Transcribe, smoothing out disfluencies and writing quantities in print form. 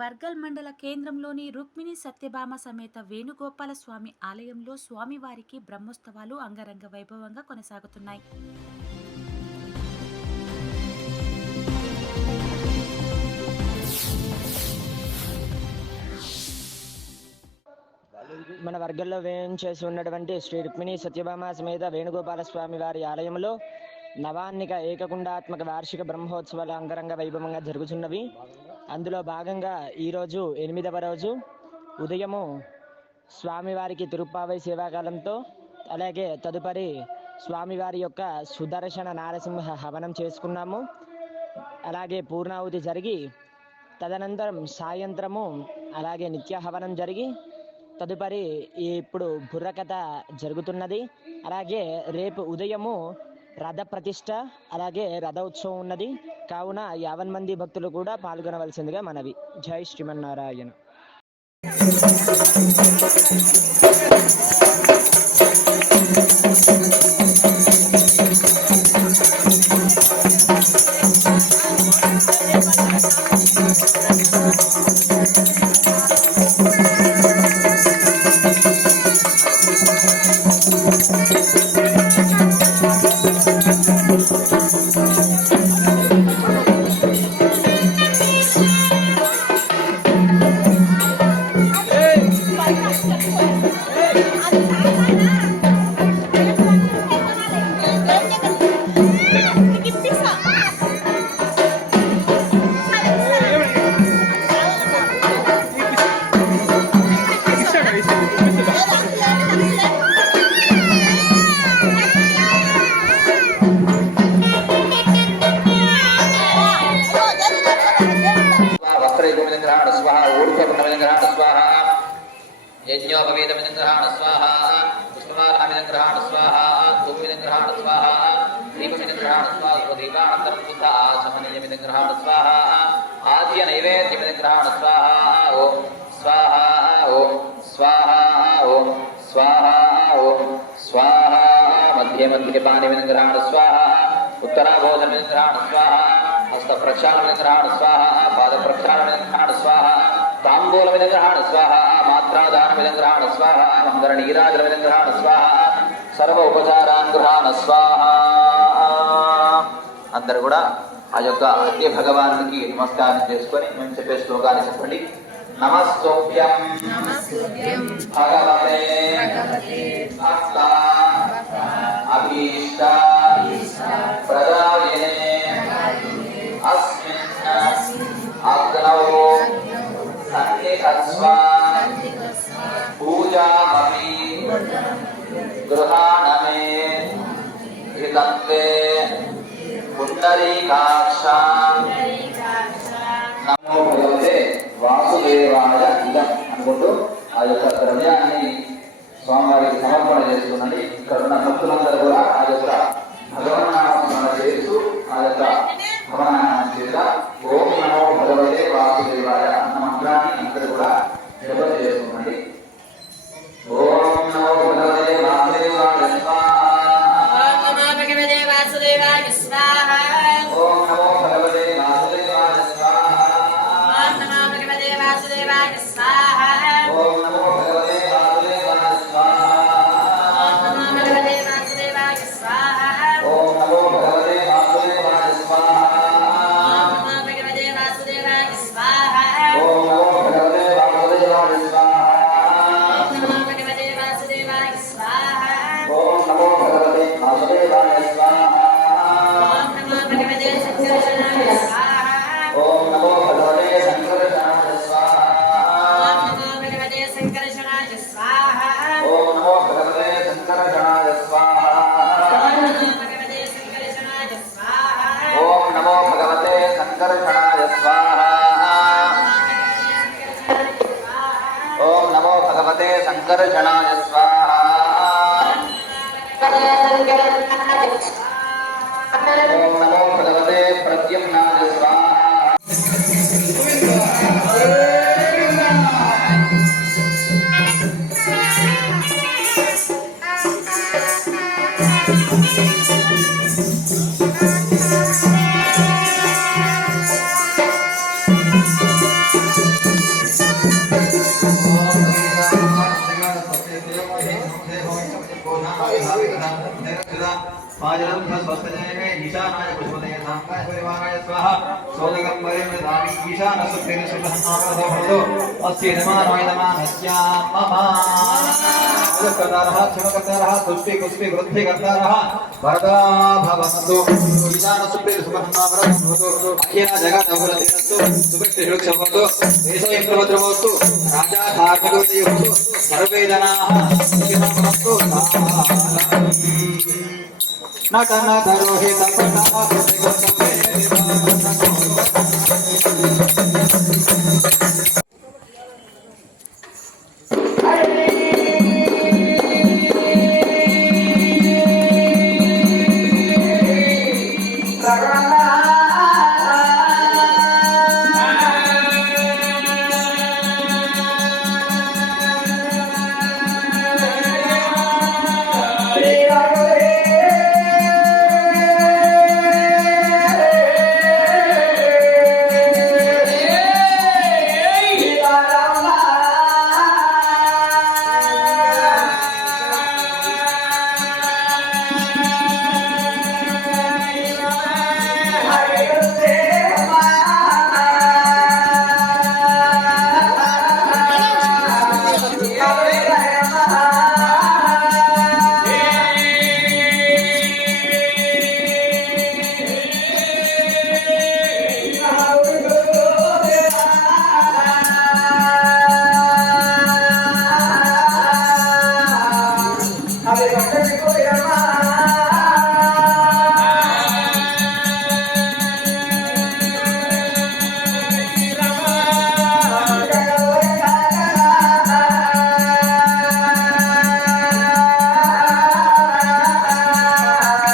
వర్గల్ మండల కేంద్రంలోని రుక్మిణి సత్యభామ సమేత వేణుగోపాల స్వామి ఆలయంలో స్వామివారికి బ్రహ్మోత్సవాలు అంగరంగ వైభవంగా కొనసాగుతున్నాయి. మన వర్గంలో వేయించేసి ఉన్నటువంటి శ్రీ రుక్మిణి సత్యభామ సమేత వేణుగోపాల స్వామి వారి ఆలయంలో నవాన్నిక ఏకకుండాత్మక వార్షిక బ్రహ్మోత్సవాలు అంగరంగ వైభవంగా జరుగుతున్నవి. అందులో భాగంగా ఈరోజు 8వ రోజు ఉదయము స్వామివారికి తిరుప్పావై సేవాకాలంతో, అలాగే తదుపరి స్వామివారి యొక్క సుదర్శన నారసింహ హవనం చేసుకున్నాము. అలాగే పూర్ణాహుతి జరిగి తదనంతరం సాయంత్రము అలాగే నిత్య హవనం జరిగి తదుపరి ఇప్పుడు బుర్రకథ జరుగుతున్నది. అలాగే రేపు ఉదయము రథ ప్రతిష్ట, అలాగే రథ ఉత్సవం ఉన్నది. కావున 50 మంది భక్తులు కూడా పాల్గొనవలసిందిగా మనవి. జై శ్రీమన్నారాయణ. यज्ञोपवीतमिदं स्वाहा पुष्पमालामिदं स्वाहा धूपमिदं स्वाहा दीपमिदं स्वाहा दीपानन्तरं शुद्ध आचमनीयमिदं स्वाहा आद्य नैवेद्यमिदं स्वाहा ओम स्वाहा ओम स्वाहा ओम स्वाहा ओम स्वाहा मध्ये मध्ये पानीमिदं स्वाहा उत्तराभोजमिदं स्वाहा हस्तप्रक्षालमिदं स्वाहा पादप्रक्षालमिदं स्वाहा तांबूलमिदं स्वाहा मात्रादानमिदं स्वाहा मंगलनीराजनमिदं स्वाहा सर्व उपचारान् गृहाण स्वाहा. అందరూ కూడా ఆ యొక్క అద్య భగవానునికి నమస్కారం చేసుకొని మేము చెప్పే శ్లోకాన్ని చెప్పండి. నమస్తోభ్యం భగవతే భక్త అభీష్ట ప్రదాయనే అస్మిన్ అగ్నౌ సన్నిధత్స్వ పూజామపి గృహాణమే హితంతే పుండరీకాక్ష. నమో భగవతే వాసుదేవాయ ఇదం అనుకుంటూ ఆ యొక్క ద్రవ్యాన్ని స్వామివారికి సమర్పణ చేస్తున్నది. ఇక్కడ ఉన్న భక్తులందరూ కూడా ఆ యొక్క భగవన్నామస్మరణ చేస్తూ ఆ యొక్క భగవన్నామం చేత ఓం నమో భగవతే వాసుదేవాయ అన్న మంత్రాన్ని అందరూ కూడా జప చేస్తున్నది. ఓం నమో భగవతే వాసుదేవాయ స్వాహా. ఓం నమో భగవతే వాసుదేవాయ స్వాహా. ఓం నమో భగవతే వాసుదేవాయ స్వాహా. ఓం నమో భగవతే వాసుదేవాయ స్వాహా. ఓం నమో భగవతే వాసుదేవాయ స్వాహా. ఓం నమో భగవతే వాసుదేవాయ స్వాహా. ఓం నమో భగవతే వాసుదేవాయ స్వాహా. ఓం నమో భగవతే వాసుదేవాయ స్వాహా. ఓం నమో భగవతే వాసుదేవాయ స్వాహా. ఓం నమో భగవతే వాసుదేవాయ స్వాహా. ఓం నమో భగవతే శంకరశరణాయ స్వాహా. ఓం నమో భగవతే శంకరశరణాయ స్వాహా. ఓం నమో భగవతే శంకరశరణాయ స్వాహా. ఓం నమో భగవతే శంకరశరణాయ స్వాహా. ఓం నమో భగవతే శంకరశరణాయ స్వాహా. ఓం నమో భగవతే ప్రద్యుమ్నాయ స్వాహా. पाजलं स्वस्तजनमे ईशानाय पुष्पदये साङ्गाय परिवाराय स्वाहा सोदकं परिमृदामि ईशानसुप्तेन सुब्रह्मण्यो भवतु अस्य यजमानाय नमः कर्तारः क्षमकर्तारः तुष्टि कुष्टि वृद्धि कर्तारः वरदा भवन्तु ईशानसुप्तेन सुब्रह्मण्यो भवतु अय्येन जगदवरतेनस्तु सुभिक्षुक्षभवतु देशे प्रभद्रवस्तु राजा धार्मिकविजयो भवतु सर्वे जनाः सुखिनः भवन्तु न कर्णधरो हि तपः